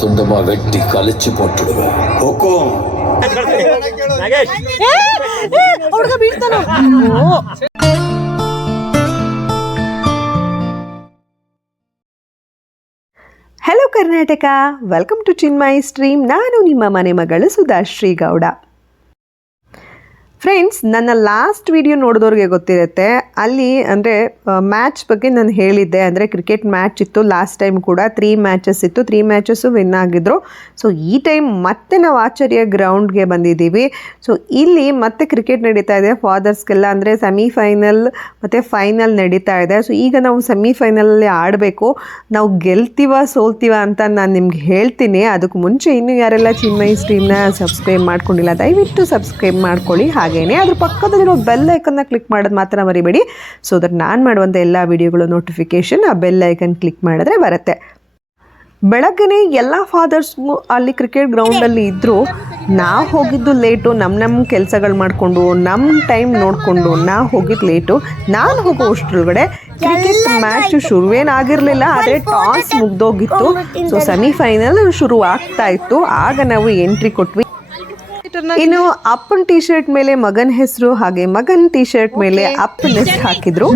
துண்டமா வெட்டி கழிச்சு போட்டுடுவேன். ஹுக்கும். Hello Karnataka, welcome to Chinmayi stream. ನಾನು ನಿಮ್ಮ ಮನೆ ಮಗಳು ಸುಧಾಶ್ರೀ ಗೌಡ. ಫ್ರೆಂಡ್ಸ್, ನನ್ನ ಲಾಸ್ಟ್ ವಿಡಿಯೋ ನೋಡಿದವ್ರಿಗೆ ಗೊತ್ತಿರುತ್ತೆ. ಅಲ್ಲಿ ಅಂದರೆ ಮ್ಯಾಚ್ ಬಗ್ಗೆ ನಾನು ಹೇಳಿದ್ದೆ. ಅಂದರೆ ಕ್ರಿಕೆಟ್ ಮ್ಯಾಚ್ ಇತ್ತು ಲಾಸ್ಟ್ ಟೈಮ್ ಕೂಡ. 3 ಮ್ಯಾಚಸ್ ಇತ್ತು, 3 ಮ್ಯಾಚಸ್ಸು ವಿನ್ ಆಗಿದ್ರು. ಸೊ ಈ ಟೈಮ್ ಮತ್ತೆ ನಾವು ಆಚಾರ್ಯ ಗ್ರೌಂಡ್ಗೆ ಬಂದಿದ್ದೀವಿ. ಸೊ ಇಲ್ಲಿ ಮತ್ತೆ ಕ್ರಿಕೆಟ್ ನಡೀತಾ ಇದೆ ಫಾದರ್ಸ್ಗೆಲ್ಲ. ಅಂದರೆ ಸೆಮಿಫೈನಲ್ ಮತ್ತು ಫೈನಲ್ ನಡೀತಾ ಇದೆ. ಸೊ ಈಗ ನಾವು ಸೆಮಿಫೈನಲಲ್ಲಿ ಆಡಬೇಕು. ನಾವು ಗೆಲ್ತೀವ ಸೋಲ್ತೀವ ಅಂತ ನಾನು ನಿಮ್ಗೆ ಹೇಳ್ತೀನಿ. ಅದಕ್ಕೆ ಮುಂಚೆ ಇನ್ನೂ ಯಾರೆಲ್ಲ ಚಿನ್ಮಯಿ ಸ್ಟ್ರೀಮ್ನ ಸಬ್ಸ್ಕ್ರೈಬ್ ಮಾಡ್ಕೊಂಡಿಲ್ಲ, ದಯವಿಟ್ಟು ಸಬ್ಸ್ಕ್ರೈಬ್ ಮಾಡ್ಕೊಳ್ಳಿ. ಹಾಗೆಯೇ ಅದ್ರ ಪಕ್ಕದಲ್ಲಿರೋ ಬೆಲ್ ಐಕನ್ನ ಕ್ಲಿಕ್ ಮಾಡೋದು ಮಾತ್ರ ಮರಿಬೇಡಿ. ಸೊ ದಟ್ ನಾನು ಮಾಡುವಂಥ ಎಲ್ಲ ವಿಡಿಯೋಗಳು ನೋಟಿಫಿಕೇಷನ್ ಆ ಬೆಲ್ ಐಕನ್ ಕ್ಲಿಕ್ ಮಾಡಿದ್ರೆ ಬರುತ್ತೆ. ಬೆಳಗ್ಗೆನೇ ಎಲ್ಲ ಫಾದರ್ಸ್ಗೂ ಅಲ್ಲಿ ಕ್ರಿಕೆಟ್ ಗ್ರೌಂಡಲ್ಲಿ ಇದ್ದರು. ನಾವು ಹೋಗಿದ್ದು ಲೇಟು. ನಮ್ಮ ಕೆಲಸಗಳು ಮಾಡಿಕೊಂಡು ನಮ್ಮ ಟೈಮ್ ನೋಡಿಕೊಂಡು ನಾವು ಹೋಗಿದ್ದು ಲೇಟು. ನಾನು ಹೋಗೋ ಅಷ್ಟರೊಳಗಡೆ ಕ್ರಿಕೆಟ್ ಮ್ಯಾಚ್ ಶುರುವೇನಾಗಿರಲಿಲ್ಲ, ಆದರೆ ಟಾಸ್ ಮುಗ್ದೋಗಿತ್ತು. ಸೊ ಸೆಮಿಫೈನಲ್ ಶುರು ಆಗ್ತಾ ಇತ್ತು. ಆಗ ನಾವು ಎಂಟ್ರಿ ಕೊಟ್ವಿ. ಇನ್ನು ಅಪ್ಪನ ಟಿ ಶರ್ಟ್ ಮೇಲೆ ಮಗನ ಹೆಸರು, ಹಾಗೆ ಮಗನ ಟಿ ಶರ್ಟ್ ಮೇಲೆ ಅಪ್ಪನ ಹೆಸರು ಹಾಕಿದ್ರು.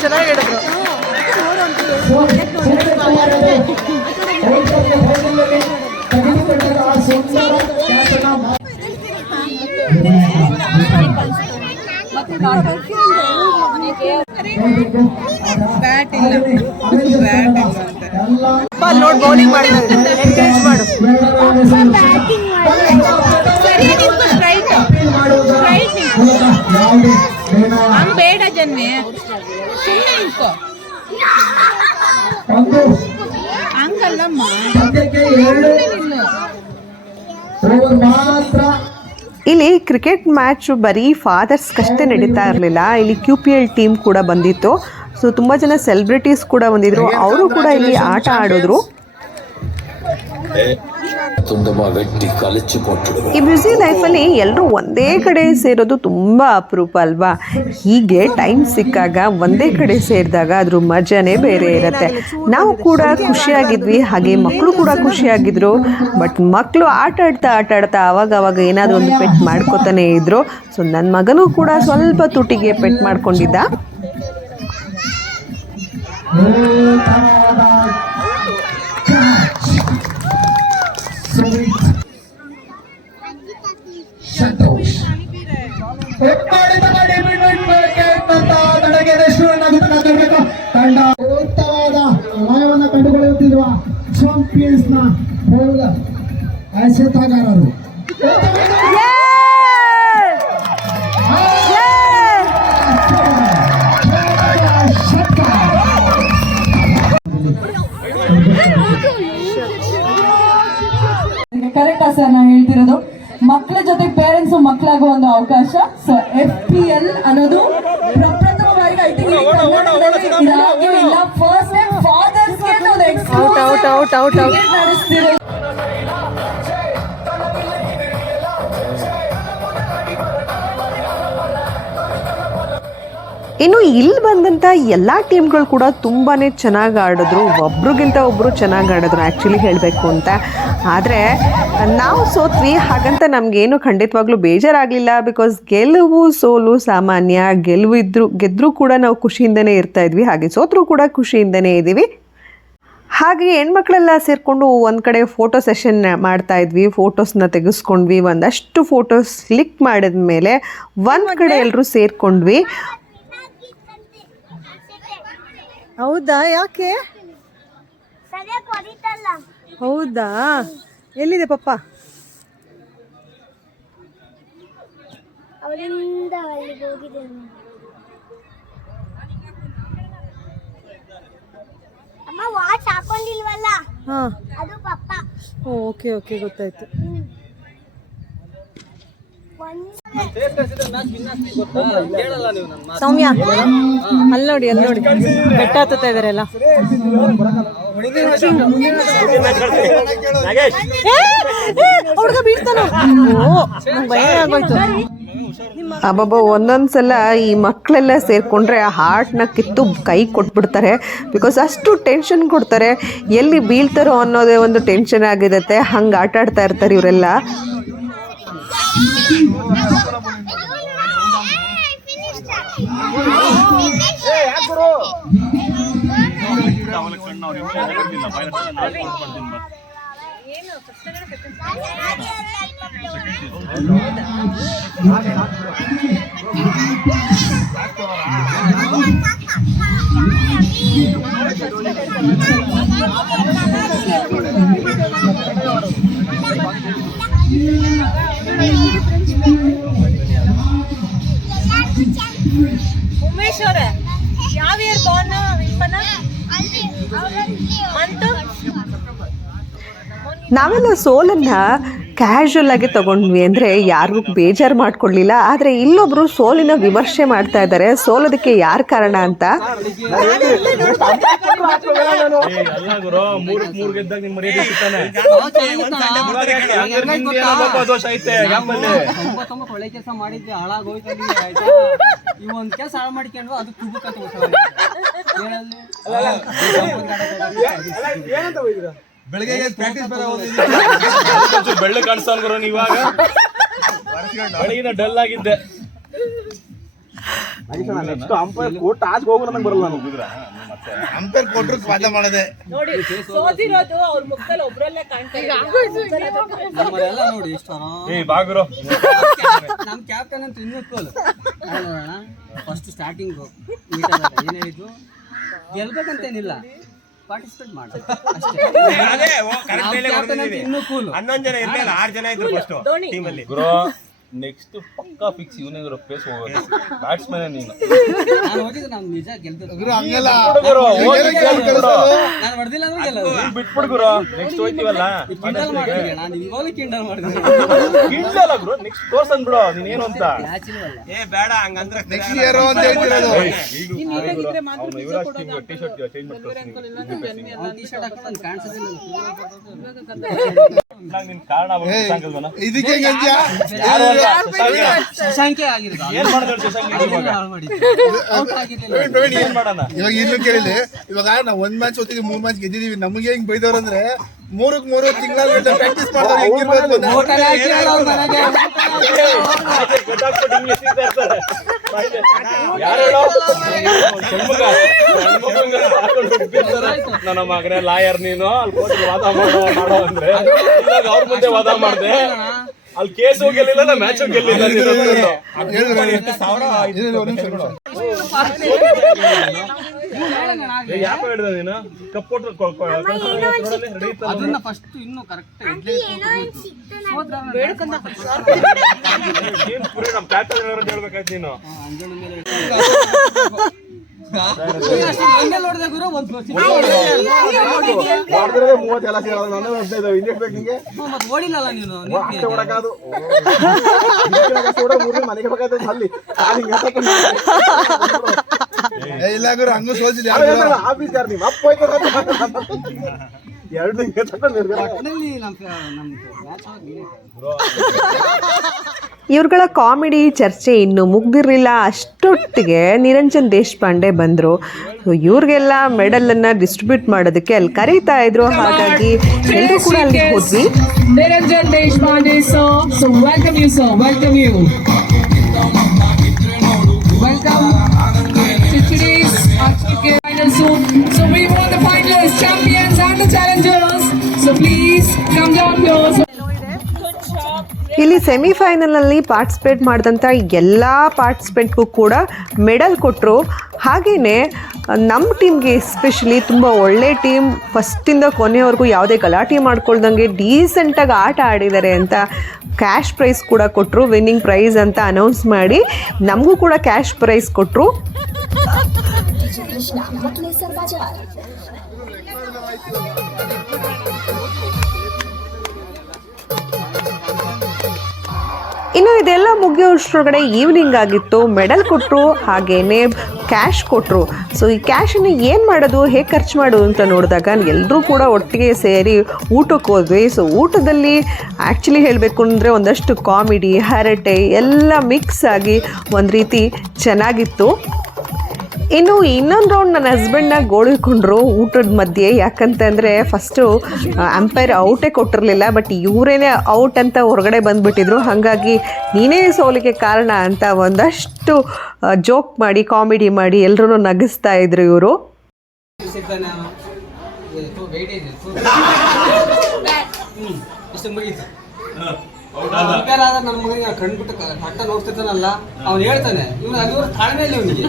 ಚೆನ್ನಾಗಿಡಿದ್ರು. ನೋಡಿ ಬೌಲಿಂಗ್ ಮಾಡಿದ್ರೆ ಎಂಕರೇಜ್ ಮಾಡು. ಹಂಗ್ ಬೇಡ ಜನ್ಮೆ, ಸುಮ್ಮನೆ ನಿಂತ್ಕೋ. ಹಂಗಲ್ಲಮ್ಮ, ಇಲ್ಲಿ ಕ್ರಿಕೆಟ್ ಮ್ಯಾಚು ಬರೀ ಫಾದರ್ಸ್ಗಷ್ಟೇ ನಡೀತಾ ಇರಲಿಲ್ಲ. ಇಲ್ಲಿ QPL ಟೀಮ್ ಕೂಡ ಬಂದಿತ್ತು. ಸೊ ತುಂಬ ಜನ ಸೆಲೆಬ್ರಿಟೀಸ್ ಕೂಡ ಬಂದಿದ್ರು. ಅವರು ಕೂಡ ಇಲ್ಲಿ ಆಟ ಆಡಿದ್ರು. ಈ ಬ್ಯುಸಿ ಲೈಫಲ್ಲಿ ಎಲ್ಲರೂ ಒಂದೇ ಕಡೆ ಸೇರೋದು ತುಂಬ ಅಪರೂಪ ಅಲ್ವಾ? ಹೀಗೆ ಟೈಮ್ ಸಿಕ್ಕಾಗ ಒಂದೇ ಕಡೆ ಸೇರಿದಾಗ ಅದ್ರ ಮಜಾನೇ ಬೇರೆ ಇರುತ್ತೆ. ನಾವು ಕೂಡ ಖುಷಿಯಾಗಿದ್ವಿ, ಹಾಗೆ ಮಕ್ಕಳು ಕೂಡ ಖುಷಿಯಾಗಿದ್ರು. ಬಟ್ ಮಕ್ಕಳು ಆಟ ಆಡ್ತಾ ಅವಾಗ ಏನಾದರೂ ಒಂದು ಪೆಟ್ ಮಾಡ್ಕೋತಾನೆ ಇದ್ರು. ಸೊ ನನ್ನ ಮಗನೂ ಕೂಡ ಸ್ವಲ್ಪ ತುಟಿಗೆ ಪೆಟ್ ಮಾಡ್ಕೊಂಡಿದ್ದ. ಲಯವನ್ನು ಕಂಡುಕೊಳ್ಳುತ್ತಿರುವ ಚಾಂಪಿಯನ್ಸ್ನ ಎಸೆತಗಾರರು. ಕರೆಕ್ಟಾ ಸರ್ ನಾನು ಹೇಳ್ತಿರೋದು? ಮಕ್ಕಳ ಜೊತೆ ಪೇರೆಂಟ್ಸ್ ಮಕ್ಕಳಾಗೋ ಒಂದು ಅವಕಾಶ. ಸೊ FPL ಅನ್ನೋದು ಪ್ರಪ್ರಥಮವಾಗಿ ಐ ಥಿಂಕ್ ಇಲ್ಲ, ಫಸ್ಟ್ ಟೈಮ್ ಫಾದರ್ಸ್ಗೆ ಒಂದು ಎಕ್ಸ್ಕ್ಲೂಸಿವ್ ನಡೆಸ್ತಿರೋದು. ಇನ್ನು ಇಲ್ಲಿ ಬಂದಂಥ ಎಲ್ಲ ಟೀಮ್ಗಳು ಕೂಡ ತುಂಬಾ ಚೆನ್ನಾಗಿ ಆಡಿದ್ರು. ಒಬ್ರಿಗಿಂತ ಒಬ್ಬರು ಚೆನ್ನಾಗಿ ಆಡಿದ್ರು ಆ್ಯಕ್ಚುಲಿ ಹೇಳಬೇಕು ಅಂತ. ಆದರೆ ನಾವು ಸೋತ್ವಿ, ಹಾಗಂತ ನಮಗೇನು ಖಂಡಿತವಾಗ್ಲೂ ಬೇಜಾರಾಗಲಿಲ್ಲ. ಬಿಕಾಸ್ ಗೆಲುವು ಸೋಲು ಸಾಮಾನ್ಯ. ಗೆದ್ದರೂ ಕೂಡ ನಾವು ಖುಷಿಯಿಂದನೇ ಇರ್ತಾಯಿದ್ವಿ, ಹಾಗೆ ಸೋತರೂ ಕೂಡ ಖುಷಿಯಿಂದನೇ ಇದ್ದೀವಿ. ಹಾಗೆ ಹೆಣ್ಮಕ್ಳೆಲ್ಲ ಸೇರಿಕೊಂಡು ಒಂದು ಕಡೆ ಫೋಟೋ ಸೆಷನ್ ಮಾಡ್ತಾಯಿದ್ವಿ. ಫೋಟೋಸ್ನ ತೆಗೆಸ್ಕೊಂಡ್ವಿ. ಒಂದಷ್ಟು ಫೋಟೋಸ್ ಕ್ಲಿಕ್ ಮಾಡಿದ ಮೇಲೆ ಒಂದು ಕಡೆ ಎಲ್ಲರೂ ಸೇರಿಕೊಂಡ್ವಿ. ಹೌದಾ? ಯಾಕೆ? ಹೌದಾ, ಎಲ್ಲಿದೆ ಪಪ್ಪ? ಅವರಿಂದ ಅಲ್ಲಿಗೆ ಹೋಗಿದೆ. ಅಮ್ಮ ವಾಚ್ ಹಾಕೊಂಡಿಲ್ವಲ್ಲ, ಹಾಂ, ಅದು ಪಪ್ಪ. ಓಕೆ ಓಕೆ, ಗೊತ್ತಾಯ್ತು. ಸೌಮ್ಯ, ಅಲ್ಲಿ ನೋಡಿ, ಅಲ್ಲಿ ನೋಡಿ, ಬೆಟ್ಟ ಹತ್ತುತ್ತಾ ಇದಾರೆಲ್ಲ. ಹುಡುಗ ಬೀಳ್ತಾನ, ಭಯ ಆಗೋಯ್ತು. ಅಬ್ಬಬ್ಬ, ಒಂದೊಂದ್ಸಲ ಈ ಮಕ್ಕಳೆಲ್ಲ ಸೇರಿಕೊಂಡ್ರೆ ಆ ಹಾರ್ಟ್ನ ಕಿತ್ತು ಕೈ ಕೊಟ್ಬಿಡ್ತಾರೆ. ಬಿಕಾಸ್ ಅಷ್ಟು ಟೆನ್ಷನ್ ಕೊಡ್ತಾರೆ, ಎಲ್ಲಿ ಬೀಳ್ತಾರೋ ಅನ್ನೋದೇ ಒಂದು ಟೆನ್ಷನ್ ಆಗಿರುತ್ತೆ. ಹಂಗೆ ಆಟ ಆಡ್ತಾ ಇರ್ತಾರೆ ಇವರೆಲ್ಲ. ಉಮೇಶ್ ಅವರೇ, ಯಾವ ಇಯರ್ ಬಾರ್ನ್ ವಿಲ್ಪನ? ಮಂತು? ನಾವೆಲ್ಲ ಸೋಲನ್ನು ಕ್ಯಾಶುವಲ್ ಆಗಿ ತಗೊಂಡ್ವಿ, ಅಂದರೆ ಯಾರಿಗೂ ಬೇಜಾರು ಮಾಡ್ಕೊಳ್ಳಿಲ್ಲ. ಆದರೆ ಇಲ್ಲೊಬ್ರು ಸೋಲಿನ ವಿಮರ್ಶೆ ಮಾಡ್ತಾ ಇದ್ದಾರೆ, ಸೋಲೋದಕ್ಕೆ ಯಾರು ಕಾರಣ ಅಂತ. ಒಳ್ಳೆ ಕೆಲಸ ಮಾಡಿದ್ದೆ, ಹಾಳಾಗೋಯ್ತು. ಈ ಒಂದ್ ಕೆಲಸ ಹಾಳು ಮಾಡ್ಕೊಂಡು ಅದು ಬೆಳಗ್ಗೆ ಬೆಳ್ಳು ಕಾಣಿಸ್ತಾನ್ ಗುರು. ಇವಾಗ ಬೆಳಗಿನ ಡಲ್ ಆಗಿದ್ದೆ. ಅಂಪೇರ್ ಕೊಟ್ರು ಸ್ವಾದ ಮಾಡದೆ ನೋಡಿ, ಸೋತಿರೋದು ಅವ್ರ ಮುಖದಲ್ಲಿ ಒಬ್ರಲ್ಲೇ ಕಾಣ್ತಾ ಇದೆ. ನಮ್ಮನೆಲ್ಲ ನೋಡಿ ಎಷ್ಟು ಬಾಗುರು. ನಮ್ ಕ್ಯಾಪ್ಟನ್ ಅಂತ ಇನ್ನೂ ಕೂಲ್. ಫಸ್ಟ್ ಸ್ಟಾರ್ಟಿಂಗ್ ಏನ್ ಹೇಳಿದ್ರು, ಗೆಲ್ಬೇಕಂತೇನಿಲ್ಲ, ಪಾರ್ಟಿಸಿಪೇಟ್ ಮಾಡ ಅಷ್ಟೇ. ಇನ್ನೂ ಕೂಲ್. 11 ಜನ ಇರ್ಲಿಲ್ಲ, 6 ಜನ ಇದ್ರು ಫಸ್ಟ್ ಟೀಮ್ ಅಲ್ಲಿ. ಗುರು ನೆಕ್ಸ್ಟ್ ಪಕ್ಕಾ ಫಿಕ್ಸ್ ಇವನೇ ಗುರು, ಫೇಸ್ ಹೋಗೋದು. ಬ್ಯಾಟ್ಸ್ಮನ್ ನೀನು. ನಾನು ಹೋಗಿದ್ದು, ನಾನು ನಿಜ ಗೆಲ್ಬೇಕು. ನಾನು ಹೊಡೆದಿಲ್ಲ ಅಂದ್ರೆ ಗೆಲ್ಲೋದು. ಬಿಟ್ಬಿಡು ಗುರು, ನೆಕ್ಸ್ಟ್ ಹೋಯ್ತೀವಲ್ಲ. ಕಿಂಡಲ್ ಮಾಡ್ತೀನಿ ನಾನು, ಇವಾಗಲೂ ಕಿಂಡಲ್ ಮಾಡ್ತೀನಿ. ಕಿಂಡಲ್ ಗುರು, ನೆಕ್ಸ್ಟ್ ತೋರ್ಸನ್ ಬಿಡು ನೀನೇನು ಅಂತ. ಮ್ಯಾಚ್ ಇಲ್ವಲ್ಲ. ಬೇಡ ಹಂಗಂದ್ರೆ ನೆಕ್ಸ್ಟ್ ಇಯರ್ ಅಂತ ಹೇಳ್ತಿರೋದು. ಟಿ ಶರ್ಟ್ ಚೇಂಜ್ ಮಾಡ್ತೀನಿ. ಟಿ ಶರ್ಟ್ ಹಾಕೊಂಡು ನಾನು ಕಾಣಿಸೋದಿಲ್ಲ. ನಿನ್ ಕಾರಣ ಇದಕ್ಕೆ ಶಶಾಂಕೆ ಆಗಿರೋದು. ಏನ್ ಮಾಡಿದ್ರು ಶಶಾಂಕ್? ಏನ್ ಮಾಡೋಣ ಇವಾಗ ಇನ್ನು ಕೇಳಿಲ್ಲ. ಇವಾಗ ನಾವು 1 ಮ್ಯಾಚ್ ಹೋಗ್ತಿದ್ವಿ, 3 ಮ್ಯಾಚ್ ಗೆದ್ದಿದೀವಿ. ನಮಗೆ ಹೆಂಗ್ ಬೈದವ್ರಂದ್ರೆ 3 ತಿಂಗಳ ಪ್ರಾಕ್ಟೀಸ್ ಮಾಡ್ತಾರೆ. ನನ್ನ ಮಗನೇ ಲಾಯರ್ ನೀನು, ಅಲ್ಲಿ ಕೋರ್ಟ್ ವಾದ ಮಾಡೋ ಅಂದ್ರೆ ಅವ್ರ ಮುಂದೆ ವಾದ ಮಾಡ್ದೆ. ಅಲ್ಲಿ ಕೇಸು ಗೆಲ್ಲಿಲ್ಲ, ಮ್ಯಾಚು ಗೆಲ್ಲಿಲ್ಲ. ಯಾಕೆ ಹೇಳಿದ ನೀನು? ಕಪ್ಪೋಟ್ರು ಅದನ್ನ ಫಸ್ಟ್ ಇನ್ನು ಕರೆಕ್ಟ್ ನಮ್ ಕ್ಯಾಪ್ಟನ್ ಹೇಳ್ಬೇಕಾಯ್ತು ನೀನು. ನೋಡಿದ ಗುರು ಒಂದು ಓಡಿಲ್ಲಲ್ಲ ನೀನು. ಇಲ್ಲ ಗುರು, ಹಂಗೂ ಸೋಲ್ಸಿದ್ದೆ. ಇವ್ರುಗಳ ಕಾಮಿಡಿ ಚರ್ಚೆ ಇನ್ನೂ ಮುಗ್ದಿರಲಿಲ್ಲ. ಅಷ್ಟೊಟ್ಟಿಗೆ ನಿರಂಜನ್ ದೇಶಪಾಂಡೆ ಬಂದರು. ಸೊ ಇವ್ರಿಗೆಲ್ಲ ಮೆಡಲನ್ನು ಡಿಸ್ಟ್ರಿಬ್ಯೂಟ್ ಮಾಡೋದಕ್ಕೆ ಅಲ್ಲಿ ಕರೀತಾ ಇದ್ರು. ಹಾಗಾಗಿ ಎಲ್ಲರೂ ಕೂಡ ಅಲ್ಲಿ ಹೋದ್ವಿ. Niranjan Deshpande sir, so welcome you sir, welcome you, welcome to today's final soon. So we want the finalists, champions and the challengers. So please come down close. Good job. ಇಲ್ಲಿ ಸೆಮಿಫೈನಲಲ್ಲಿ ಪಾರ್ಟಿಸಿಪೇಟ್ ಮಾಡಿದಂಥ ಎಲ್ಲ ಪಾರ್ಟಿಸಿಪೆಂಟ್ಗೂ ಕೂಡ ಮೆಡಲ್ ಕೊಟ್ಟರು. ಹಾಗೆಯೇ ನಮ್ಮ ಟೀಮ್ಗೆ ಎಸ್ಪೆಷಲಿ ತುಂಬ ಒಳ್ಳೆ ಟೀಮ್, ಫಸ್ಟಿಂದ ಕೊನೆಯವರೆಗೂ ಯಾವುದೇ ಗಲಾಟೆ ಮಾಡ್ಕೊಳ್ದಂಗೆ ಡೀಸೆಂಟಾಗಿ ಆಟ ಆಡಿದ್ದಾರೆ ಅಂತ ಕ್ಯಾಶ್ ಪ್ರೈಸ್ ಕೂಡ ಕೊಟ್ಟರು. ವಿನ್ನಿಂಗ್ ಪ್ರೈಸ್ ಅಂತ ಅನೌನ್ಸ್ ಮಾಡಿ ನಮಗೂ ಕೂಡ ಕ್ಯಾಶ್ ಪ್ರೈಸ್ ಕೊಟ್ಟರು. ಇನ್ನು ಇದೆಲ್ಲ ಮುಗಿಯೋಷ್ಟರೊಳಗಡೆ ಈವ್ನಿಂಗ್ ಆಗಿತ್ತು. ಮೆಡಲ್ ಕೊಟ್ಟರು, ಹಾಗೇನೆ ಕ್ಯಾಶ್ ಕೊಟ್ಟರು. ಸೊ ಈ ಕ್ಯಾಶನ್ನು ಏನು ಮಾಡೋದು, ಹೇಗೆ ಖರ್ಚು ಮಾಡೋದು ಅಂತ ನೋಡಿದಾಗ ಎಲ್ಲರೂ ಕೂಡ ಒಟ್ಟಿಗೆ ಸೇರಿ ಊಟಕ್ಕೆ ಹೋದ್ವಿ. ಸೊ ಊಟದಲ್ಲಿ ಆ್ಯಕ್ಚುಲಿ ಹೇಳಬೇಕು ಅಂದರೆ ಒಂದಷ್ಟು ಕಾಮಿಡಿ, ಹರಟೆ ಎಲ್ಲ ಮಿಕ್ಸ್ ಆಗಿ ಒಂದು ರೀತಿ ಚೆನ್ನಾಗಿತ್ತು. ಇನ್ನು ಇನ್ನೊಂದು ರೌಂಡ್ ನನ್ನ ಹಸ್ಬೆಂಡ್ನ ಗೋಳಿಕೊಂಡ್ರು ಊಟದ ಮಧ್ಯೆ. ಯಾಕಂತಂದರೆ ಫಸ್ಟು ಅಂಪೈರ್ ಔಟೇ ಕೊಟ್ಟಿರಲಿಲ್ಲ, ಬಟ್ ಇವರೇನೇ ಔಟ್ ಅಂತ ಹೊರಗಡೆ ಬಂದುಬಿಟ್ಟಿದ್ರು. ಹಾಗಾಗಿ ನೀನೇ ಸೋಲಿಗೆ ಕಾರಣ ಅಂತ ಒಂದಷ್ಟು ಜೋಕ್ ಮಾಡಿ, ಕಾಮಿಡಿ ಮಾಡಿ ಎಲ್ಲರೂ ನಗಿಸ್ತಾ ಇದ್ರು ಇವರು. ನನ್ನ ಮಗನಿಗೆ ಕಂಡ್ಬಿಟ್ಟು ಕಟ್ಟ ನೋಡ್ತಿರ್ತಾನಲ್ಲ, ಅವ್ನು ಹೇಳ್ತಾನೆ ಇವ್ನು ಅದು ತಾಳ್ಮೆ ಇಲ್ಲ ಇವನಿಗೆ.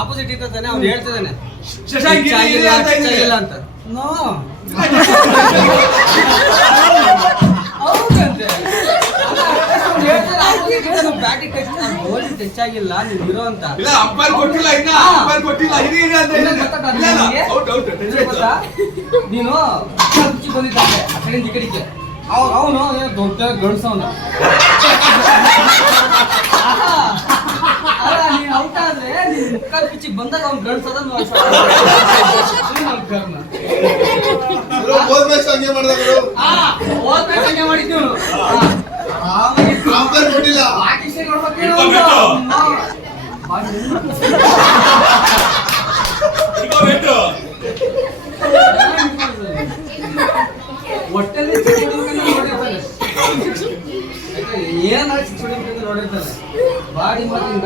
ಆಪೋಸಿಟ್ ಇರ್ತಾನೆ, ಅವ್ನು ಹೇಳ್ತಿದ್ದಾನೆ ಅಂತ. ಬ್ಯಾಟಿಂಗ್ ಟಚ್ ಆಗಿಲ್ಲ ನೀವು ಇರೋ ಅಂತ. ನೀನು ಬಂದಿದ್ದಾನೆ ಆ ಕಡೆಯಿಂದ ಈ ಕಡೆಗೆ, ಅವನು ದೊಡ್ಡ ಗಂಡಸವನ. ನೀನ್ ಔಟ್ ಆದ್ರೆ ನೀನ್ ಮುಕ್ಕಾಲ್ ಪಿಚ್ಚಿಗೆ ಬಂದಾಗ ಅವ್ನು ಗಂಡಸದ ಹಂಗೆ ಮಾಡಿದ್ವಿ. ಒಟ್ಟಲ್ಲಿ ಏನ್ ನೋಡಿರ್ತಾನೆ ಬಾಡಿ ಮಾತ್ರ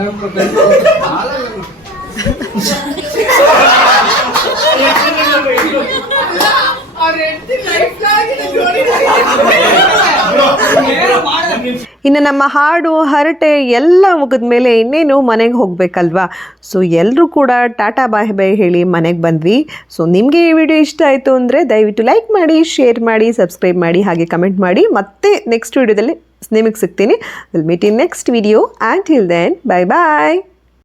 ಇನ್ನು ನಮ್ಮ ಹಾಡು ಹರಟೆ ಎಲ್ಲ ಮುಗಿದ ಮೇಲೆ ಇನ್ನೇನು ಮನೆಗೆ ಹೋಗಬೇಕಲ್ವಾ. ಸೊ ಎಲ್ಲರೂ ಕೂಡ ಟಾಟಾ ಬಾಯ್ ಬಾಯ್ ಹೇಳಿ ಮನೆಗೆ ಬಂದ್ವಿ. ಸೊ ನಿಮಗೆ ಈ ವಿಡಿಯೋ ಇಷ್ಟ ಆಯಿತು ಅಂದರೆ ದಯವಿಟ್ಟು ಲೈಕ್ ಮಾಡಿ, ಶೇರ್ ಮಾಡಿ, ಸಬ್ಸ್ಕ್ರೈಬ್ ಮಾಡಿ, ಹಾಗೆ ಕಮೆಂಟ್ ಮಾಡಿ. ಮತ್ತೆ ನೆಕ್ಸ್ಟ್ ವಿಡಿಯೋದಲ್ಲಿ ನಿಮಗೆ ಸಿಗ್ತೀನಿ. Will meet in next video. And till then bye bye.